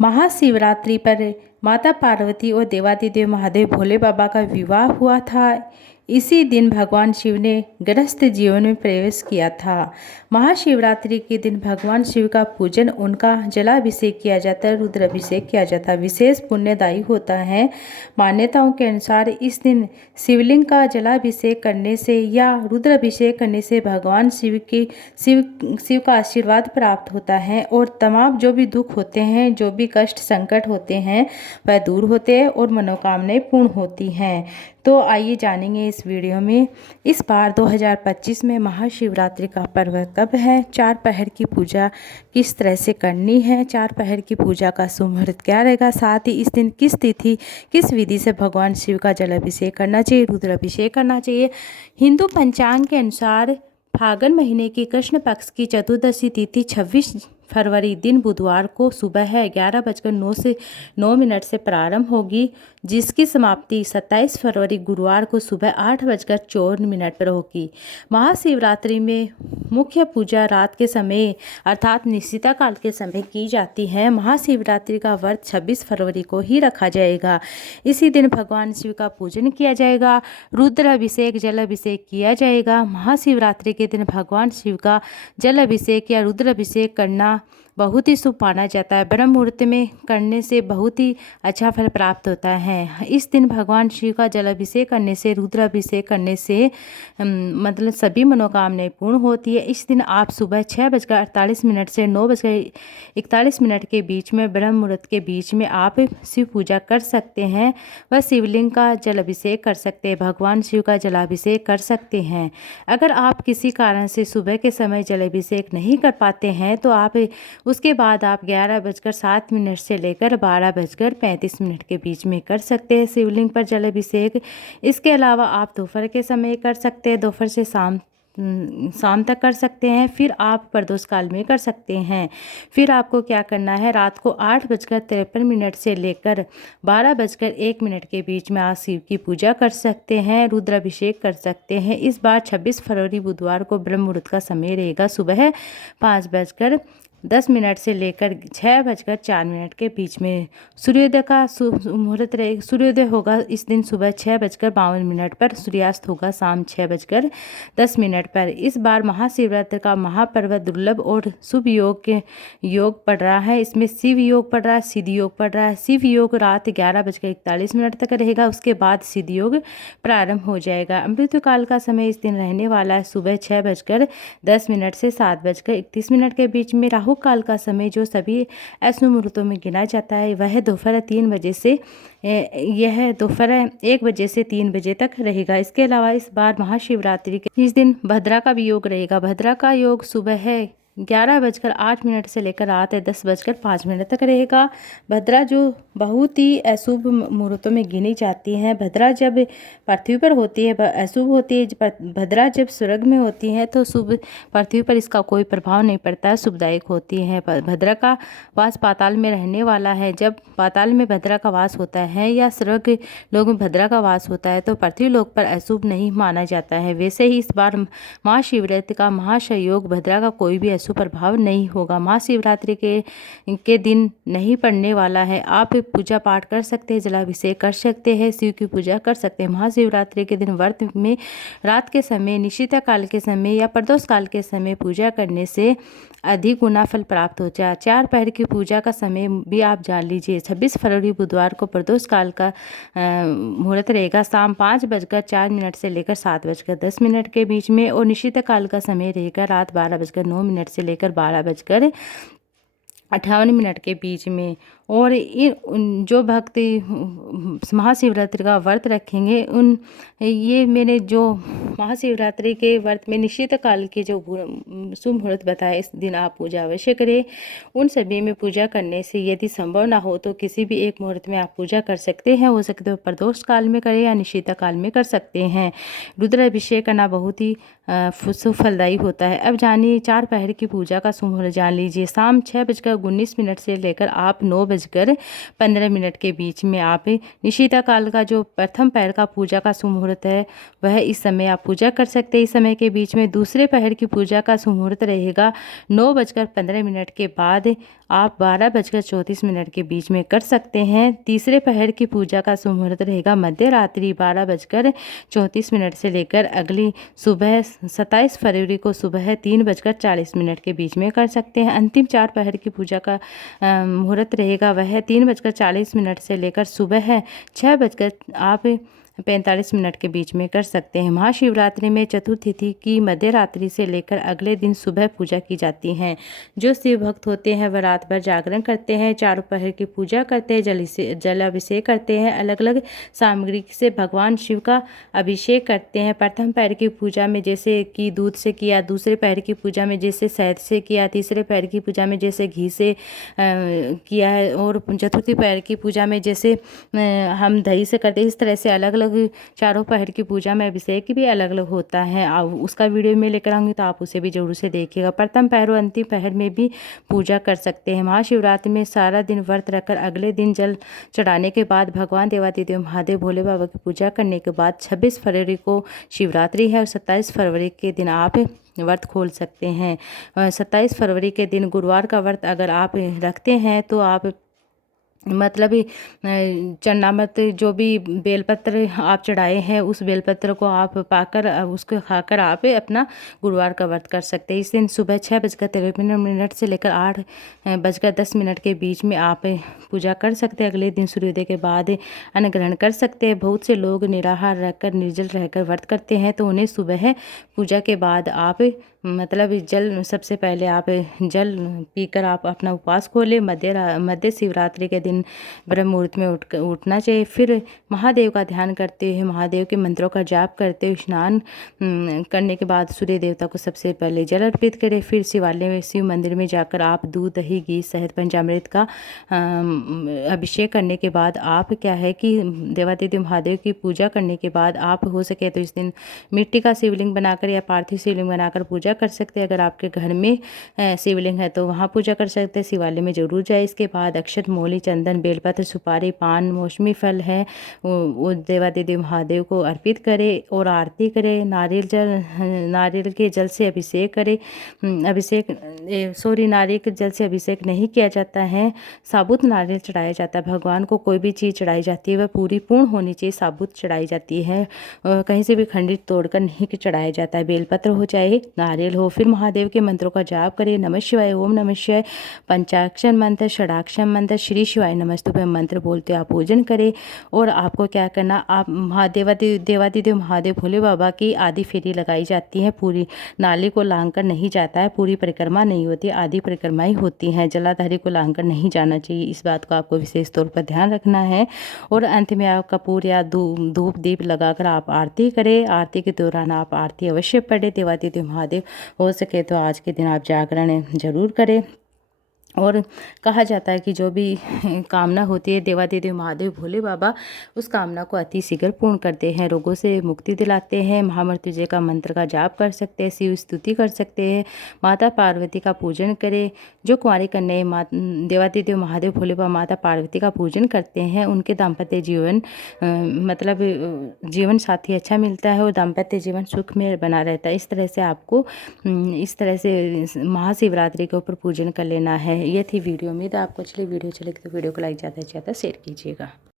महाशिवरात्रि पर माता पार्वती और देवादिदेव महादेव भोले बाबा का विवाह हुआ था। इसी दिन भगवान शिव ने गृहस्थ जीवन में प्रवेश किया था। महाशिवरात्रि के दिन भगवान शिव का पूजन, उनका जलाभिषेक किया जाता है, रुद्राभिषेक किया जाता है। विशेष पुण्यदायी होता है। मान्यताओं के अनुसार इस दिन शिवलिंग का जलाभिषेक करने से या रुद्राभिषेक करने से भगवान शिव का आशीर्वाद प्राप्त होता है और तमाम जो भी दुख होते हैं, जो भी कष्ट संकट होते हैं, वह दूर होते हैं और मनोकामनाएं पूर्ण होती हैं। तो आइए जानेंगे इस वीडियो में इस बार 2025 में महाशिवरात्रि का पर्व कब है, 4 पहर की पूजा किस तरह से करनी है, 4 पहर की पूजा का शुभ मुहूर्त क्या रहेगा, साथ ही इस दिन किस तिथि किस विधि से भगवान शिव का जलाभिषेक करना चाहिए, रुद्राभिषेक करना चाहिए। हिंदू पंचांग के अनुसार फागुन महीने की कृष्ण पक्ष की चतुर्दशी तिथि 26 फरवरी दिन बुधवार को सुबह 11:09 से प्रारंभ होगी, जिसकी समाप्ति 27 फरवरी गुरुवार को सुबह 8:54 पर होगी। महाशिवरात्रि में मुख्य पूजा रात के समय अर्थात निशिता काल के समय की जाती है। महाशिवरात्रि का व्रत 26 फरवरी को ही रखा जाएगा। इसी दिन भगवान शिव का पूजन किया जाएगा, रुद्राभिषेक जलाभिषेक किया जाएगा। महाशिवरात्रि के दिन भगवान शिव का जलाभिषेक या रुद्राभिषेक करना बहुत ही शुभ माना जाता है। ब्रह्म मुहूर्त में करने से बहुत ही अच्छा फल प्राप्त होता है। इस दिन भगवान शिव का जलाभिषेक करने से, रुद्राभिषेक करने से मतलब सभी मनोकामनाएं पूर्ण होती है। इस दिन आप सुबह 6:48 से 9:41 के बीच में, ब्रह्म मुहूर्त के बीच में आप शिव पूजा कर सकते हैं। वह शिवलिंग का जलाभिषेक कर सकते हैं, भगवान शिव का जलाभिषेक कर सकते हैं। अगर आप किसी कारण से सुबह के समय जलाभिषेक नहीं कर पाते हैं तो आप उसके बाद आप 11:07 से लेकर 12:35 के बीच में कर सकते हैं शिवलिंग पर जलाभिषेक। इसके अलावा आप दोपहर के समय कर सकते हैं, दोपहर से शाम तक कर सकते हैं। फिर आप प्रदोष काल में कर सकते हैं। फिर आपको क्या करना है, रात को 8:53 से लेकर 12:01 के बीच में आप शिव की पूजा कर सकते हैं, रुद्राभिषेक कर सकते हैं। इस बार 26 फरवरी बुधवार को ब्रह्म मुहूर्त का समय रहेगा सुबह 5:10 से लेकर 6:04 के बीच में। सूर्योदय का मुहूर्त रहेगा, सूर्योदय होगा इस दिन सुबह 6:52 पर, सूर्यास्त होगा शाम 6:10 पर। इस बार महाशिवरात्रि का महापर्व दुर्लभ और शुभ योग पड़ रहा है। इसमें शिव योग पड़ रहा है, सिद्ध योग पड़ रहा है। शिव योग रात 11:41 तक रहेगा, उसके बाद सिद्ध योग प्रारंभ हो जाएगा। अमृतकाल का समय इस दिन रहने वाला है सुबह 6:10 से 7:31 के बीच में। राहु काल का समय जो सभी ऐसे मुहूर्तों में गिना जाता है वह दोपहर 3 बजे से यह दोपहर 1 बजे से 3 बजे तक रहेगा। इसके अलावा इस बार महाशिवरात्रि के इस दिन भद्रा का भी योग रहेगा। भद्रा का योग सुबह है 11:08 से लेकर रात 10:05 तक रहेगा। भद्रा जो बहुत ही अशुभ मुहूर्तों में गिनी जाती है। भद्रा जब पृथ्वी पर होती है अशुभ होती है, भद्रा जब स्वर्ग में होती है तो शुभ, पृथ्वी पर इसका कोई प्रभाव नहीं पड़ता है, शुभदायक होती है। भद्रा का वास पाताल में रहने वाला है। जब पाताल में भद्रा का वास होता है या स्वर्ग लोक में भद्रा का वास होता है तो पृथ्वी लोक पर अशुभ नहीं माना जाता है। वैसे ही इस बार महाशिवरात्रि का महासयोग भद्रा का कोई भी प्रभाव नहीं होगा। महाशिवरात्रि के दिन नहीं पड़ने वाला है। आप पूजा पाठ कर सकते हैं, जलाभिषेक कर सकते हैं, शिव की पूजा कर सकते हैं। महाशिवरात्रि के दिन व्रत में रात के समय, निशिता काल के समय या प्रदोष काल के समय पूजा करने से अधिक गुना फल प्राप्त हो जाए। 4 पहर की पूजा का समय भी आप जान लीजिए। 26 फरवरी बुधवार को प्रदोष काल का मुहूर्त रहेगा शाम 5:04 से लेकर 7:10 के बीच में और निशिता काल का समय रहेगा रात 12:09 से लेकर 12:58 के बीच में। और जो भक्त महाशिवरात्रि का व्रत रखेंगे ये मैंने जो महाशिवरात्रि के व्रत में निश्चित काल के जो शुभ मुहूर्त बताए इस दिन आप पूजा अवश्य करें। उन सभी में पूजा करने से यदि संभव ना हो तो किसी भी एक मुहूर्त में आप पूजा कर सकते हैं। हो सकते हो प्रदोष काल में करें या निशिता काल में कर सकते हैं। रुद्राभिषेक करना बहुत ही फलदायी होता है। अब जानिए 4 पहर की पूजा का शुभ मुहूर्त जान लीजिए। शाम 6:19 से लेकर आप 9:15 के बीच में आप निशिता काल का जो प्रथम पहर का पूजा का शुभ मुहूर्त है वह इस समय आप पूजा कर सकते हैं। इस समय के बीच में दूसरे पहर की पूजा का शुभ मुहूर्त रहेगा 9:15 के बाद आप 12:34 के बीच में कर सकते हैं। तीसरे पहर की पूजा का शुभ मुहूर्त रहेगा मध्य रात्रि 12:34 से लेकर अगली सुबह 27 फरवरी को सुबह 3:40 के बीच में कर सकते हैं। अंतिम 4 पहर की पूजा का मुहूर्त रहेगा वह 3:40 से लेकर सुबह 6:45 के बीच में कर सकते हैं। महाशिवरात्रि में चतुर्थिथि की मध्य रात्रि से लेकर अगले दिन सुबह पूजा की जाती है। जो शिव भक्त होते हैं वह रात भर जागरण करते हैं, चारों पहर की पूजा करते हैं, जल अभिषेक करते हैं, अलग अलग सामग्री से भगवान शिव का अभिषेक करते हैं। प्रथम पहर की पूजा में जैसे कि दूध से किया, दूसरे पहर की पूजा में जैसे शहद से किया, तीसरे पहर की पूजा में जैसे घी से किया है, और चतुर्थी पहर की पूजा में जैसे हम दही से करते हैं। इस तरह से अलग अलग चारों पहर की पूजा में अभिषेक भी अलग अलग होता है। उसका वीडियो में लेकर आऊँगी तो आप उसे भी जरूर से देखिएगा। प्रथम पहर और अंतिम पहर में भी पूजा कर सकते हैं। महाशिवरात्रि में सारा दिन व्रत रखकर अगले दिन जल चढ़ाने के बाद भगवान देवादिदेव महादेव भोले बाबा की पूजा करने के बाद 26 फरवरी को शिवरात्रि है और 27 फरवरी के दिन आप व्रत खोल सकते हैं। 27 फरवरी के दिन गुरुवार का व्रत अगर आप रखते हैं तो आप मतलब चरणामृत जो भी बेलपत्र आप चढ़ाए हैं उस बेलपत्र को आप पाकर उसको खाकर आप अपना गुरुवार का व्रत कर सकते हैं। इस दिन सुबह 6:53 से लेकर 8:10 के बीच में आप पूजा कर सकते हैं। अगले दिन सूर्योदय के बाद अन्न ग्रहण कर सकते हैं। बहुत से लोग निराहार रहकर निर्जल रहकर व्रत करते हैं तो उन्हें सुबह पूजा के बाद आप मतलब जल सबसे पहले आप जल पीकर आप अपना उपवास खोलें। मध्य शिवरात्रि के दिन ब्रह्म मुहूर्त में उठना चाहिए। फिर महादेव का ध्यान करते हुए महादेव के मंत्रों का जाप करते हुए स्नान करने के बाद सूर्य देवता को सबसे पहले जल अर्पित करें। फिर शिवालय में शिव मंदिर में जाकर आप दूध, दही, घी, शहद, पंचामृत का अभिषेक करने के बाद आप क्या है कि देवादिदेव महादेव की पूजा करने के बाद आप हो सके तो इस दिन मिट्टी का शिवलिंग बनाकर या पार्थिव शिवलिंग बनाकर पूजा कर सकते हैं। अगर आपके घर में शिवलिंग है तो वहाँ पूजा कर सकते हैं। शिवालय में जरूर जाए। इसके बाद अक्षत, मोली, चंदन, बेलपत्र, सुपारी, पान, मौसमी फल है वो देवादिदेव महादेव को अर्पित करें और आरती करें। नारियल के जल से अभिषेक करें। नारियल के जल से अभिषेक नहीं किया जाता है, साबुत नारियल चढ़ाया जाता है। भगवान को कोई भी चीज़ चढ़ाई जाती है वह पूरी पूर्ण होनी चाहिए, साबुत चढ़ाई जाती है, कहीं से भी खंडित तोड़कर नहीं चढ़ाया जाता है। बेलपत्र हो चाहे नारियल हो। फिर महादेव के मंत्रों का जाप करें। नमः शिवाय, ओम नमः शिवाय, पंचाक्षर मंत्र, षडाक्षर मंत्र, श्री शिवाय नमस्तुभ्यं मंत्र बोलते आप पूजन करें। और आपको क्या करना, आप देवादिदेव महादेव भोले बाबा की आधी फेरी लगाई जाती है। पूरी नाली को लांघकर नहीं जाता है, पूरी परिक्रमा नहीं होती, आधी परिक्रमा ही होती है। जलाधारी को लांघकर नहीं जाना चाहिए, इस बात को आपको विशेष तौर पर ध्यान रखना है। और अंत में आप कपूर या धूप दीप लगाकर आप आरती करें। आरती के दौरान आप आरती अवश्य पढ़ें। देवादिदेव महादेव हो सके तो आज के दिन आप जागरण जरूर करें। और कहा जाता है कि जो भी कामना होती है देवादिदेव महादेव भोले बाबा उस कामना को अति शीघ्र पूर्ण करते हैं, रोगों से मुक्ति दिलाते हैं। महामृत्युंजय का मंत्र का जाप कर सकते हैं, शिव स्तुति कर सकते हैं, माता पार्वती का पूजन करें। जो कुंवारी कन्याएं देवादिदेव महादेव भोले बाबा माता पार्वती का पूजन करते हैं उनके दाम्पत्य जीवन मतलब जीवन साथी अच्छा मिलता है और दाम्पत्य जीवन सुख में बना रहता है। इस तरह से आपको इस तरह से महाशिवरात्रि के ऊपर पूजन कर लेना है। ये थी वीडियो। उम्मीद है आपको अच्छी वीडियो चलेगी तो वीडियो को लाइक ज़्यादा से ज़्यादा शेयर कीजिएगा।